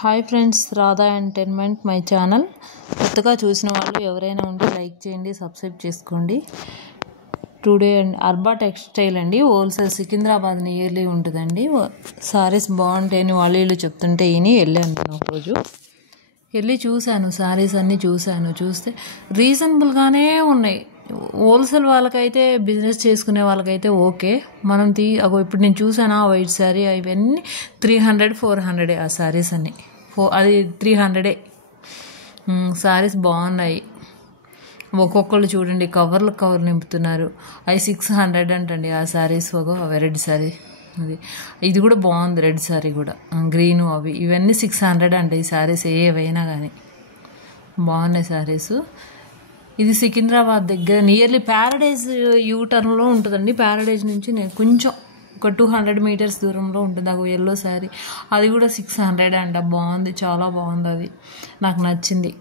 Hi friends, Radha entertainment my channel. కొత్తగా చూసిన వాళ్ళు ఎవరైనా ఉంటే లైక్ చేయండి, సబ్స్క్రైబ్ చేసుకోండి. టుడే అండ్ అర్బా టెక్స్టైల్ అండి, హోల్సేల్ సికింద్రాబాద్ నియర్లీ ఉంటుందండి. సారీస్ బాగుంటాయని వాళ్ళు వీళ్ళు చెప్తుంటే వెళ్ళాను నేను ఒకరోజు. వెళ్ళి చూశాను, సారీస్ అన్నీ చూస్తే రీజనబుల్గానే ఉన్నాయి. హోల్సేల్ వాళ్ళకైతే, బిజినెస్ చేసుకునే వాళ్ళకైతే ఓకే. మనం ఇప్పుడు నేను చూసాను ఆ వైట్ శారీ, అవన్నీ 300-400 ఆ శారీస్ అన్నీ. అది 300. శారీస్ బాగున్నాయి. ఒక్కొక్కళ్ళు చూడండి కవర్ నింపుతున్నారు. అవి 600 అంటండి ఆ శారీస్. రెడ్ శారీ ఇది కూడా బాగుంది, రెడ్ శారీ కూడా, గ్రీను ఇవన్నీ 600 అంట ఈ శారీస్. ఏవైనా కానీ బాగున్నాయి శారీస్. ఇది సికింద్రాబాద్ దగ్గర నియర్లీ ప్యారడైజ్ యూటర్న్లో ఉంటుందండి. ప్యారడైజ్ నుంచి నేను కొంచెం ఒక 200 మీటర్స్ దూరంలో ఉంటుంది. అది ఎల్లో శారీ, అది కూడా 600 అంట. బాగుంది, చాలా బాగుంది, అది నాకు నచ్చింది.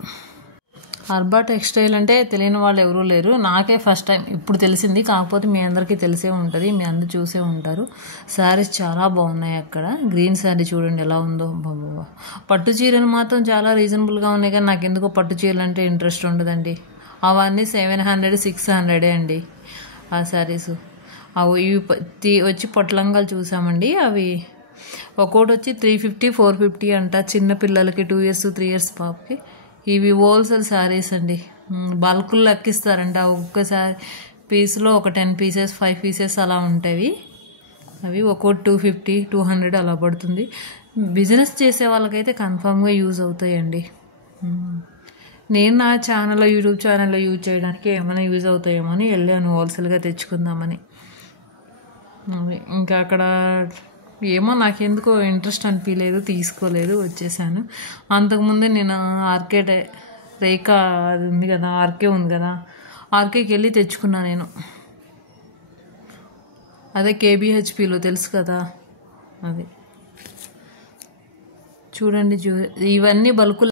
అర్బా టెక్స్టైల్ అంటే తెలియని వాళ్ళు ఎవరూ లేరు, నాకే ఫస్ట్ టైం ఇప్పుడు తెలిసింది. కాకపోతే మీ అందరికీ తెలిసే ఉంటుంది, మీ అందరూ చూసే ఉంటారు. శారీస్ చాలా బాగున్నాయి. అక్కడ గ్రీన్ శారీ చూడండి ఎలా ఉందో. పట్టు చీరలు మాత్రం చాలా రీజనబుల్గా ఉన్నాయి, కానీ నాకు ఎందుకో పట్టు చీరలు అంటే ఇంట్రెస్ట్ ఉండదండి. అవన్నీ 700-600 అండి ఆ శారీస్. ఇవి వచ్చి పొట్లంగాలు చూసామండి. అవి ఒక్కోటి వచ్చి 350-450 అంట, చిన్న పిల్లలకి 2 years 3 years పాపకి. ఇవి హోల్సేల్ శారీస్ అండి, బల్కులు లెక్కిస్తారంట. ఒక్కొక్కసారి పీస్లో ఒక 10 pieces 5 pieces అలా ఉంటాయి. అవి ఒక్కోటి 250-200 అలా పడుతుంది. బిజినెస్ చేసే వాళ్ళకైతే కన్ఫామ్గా యూజ్ అవుతాయండి. నేను నా యూట్యూబ్ ఛానల్లో యూజ్ చేయడానికి ఏమైనా యూజ్ అవుతాయేమో అని వెళ్ళాను, హోల్సేల్గా తెచ్చుకుందామని. ఇంకా అక్కడ ఏమో నాకెందుకో ఇంట్రెస్ట్ అనిపించలేదు, తీసుకోలేదు, వచ్చేసాను. అంతకుముందే నేను రేఖా అది ఉంది కదా, ఆర్కే ఉంది కదా, ఆర్కేకి వెళ్ళి తెచ్చుకున్నా నేను. అదే కేబిహెచ్పిలో తెలుసు కదా, అది చూడండి. ఇవన్నీ బల్కులు